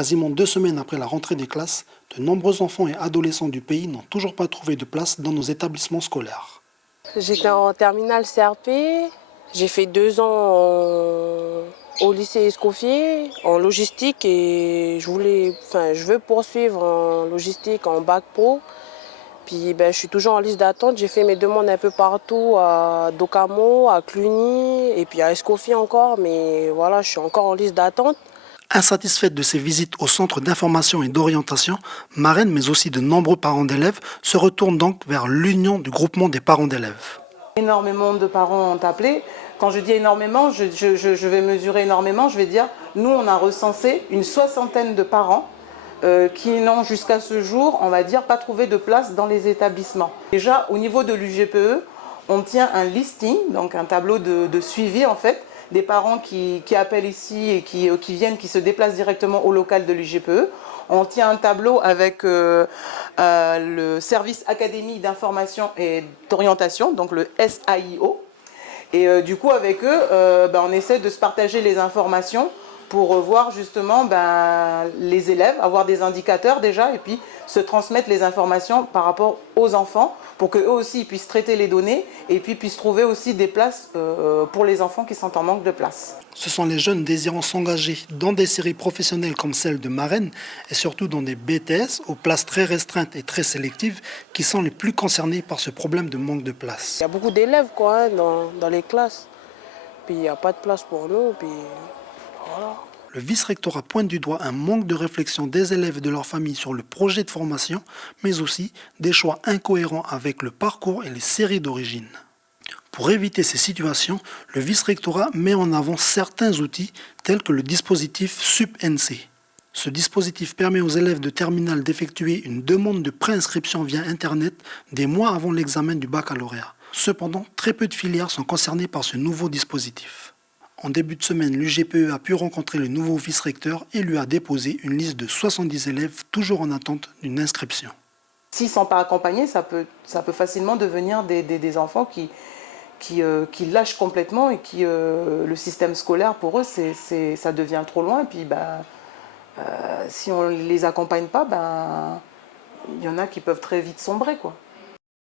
quasiment 2 semaines après la rentrée des classes, de nombreux enfants et adolescents du pays n'ont toujours pas trouvé de place dans nos établissements scolaires. J'étais en terminale CRP, j'ai fait 2 ans au lycée Escoffier en logistique et je veux poursuivre en logistique en bac pro. Puis je suis toujours en liste d'attente, j'ai fait mes demandes un peu partout, à Docamo, à Cluny et puis à Escoffier encore, mais voilà, je suis encore en liste d'attente. Insatisfaite de ses visites au centre d'information et d'orientation, Marraine, mais aussi de nombreux parents d'élèves, se retournent donc vers l'union du groupement des parents d'élèves. Énormément de parents ont appelé. Quand je dis énormément, je vais mesurer énormément, je vais dire, nous on a recensé une 60aine de parents qui n'ont jusqu'à ce jour, on va dire, pas trouvé de place dans les établissements. Déjà, au niveau de l'UGPE, on tient un listing, donc un tableau de suivi en fait, des parents qui appellent ici et qui viennent, qui se déplacent directement au local de l'UGPE. On tient un tableau avec le service académie d'information et d'orientation, donc le SAIO. Et du coup, avec eux, on essaie de se partager les informations pour voir justement les élèves, avoir des indicateurs déjà, et puis se transmettre les informations par rapport aux enfants, pour qu'eux aussi puissent traiter les données, et puis puissent trouver aussi des places pour les enfants qui sont en manque de place. Ce sont les jeunes désirant s'engager dans des séries professionnelles comme celle de Marraine, et surtout dans des BTS aux places très restreintes et très sélectives, qui sont les plus concernés par ce problème de manque de place. Il y a beaucoup d'élèves dans les classes, puis il n'y a pas de place pour nous, puis voilà. Le vice-rectorat pointe du doigt un manque de réflexion des élèves et de leurs familles sur le projet de formation, mais aussi des choix incohérents avec le parcours et les séries d'origine. Pour éviter ces situations, le vice-rectorat met en avant certains outils tels que le dispositif SUP-NC. Ce dispositif permet aux élèves de terminale d'effectuer une demande de préinscription via Internet des mois avant l'examen du baccalauréat. Cependant, très peu de filières sont concernées par ce nouveau dispositif. En début de semaine, l'UGPE a pu rencontrer le nouveau vice-recteur et lui a déposé une liste de 70 élèves toujours en attente d'une inscription. S'ils ne sont pas accompagnés, ça peut facilement devenir des enfants qui lâchent complètement et qui le système scolaire pour eux ça devient trop loin. Et puis si on ne les accompagne pas, il y en a qui peuvent très vite sombrer, quoi.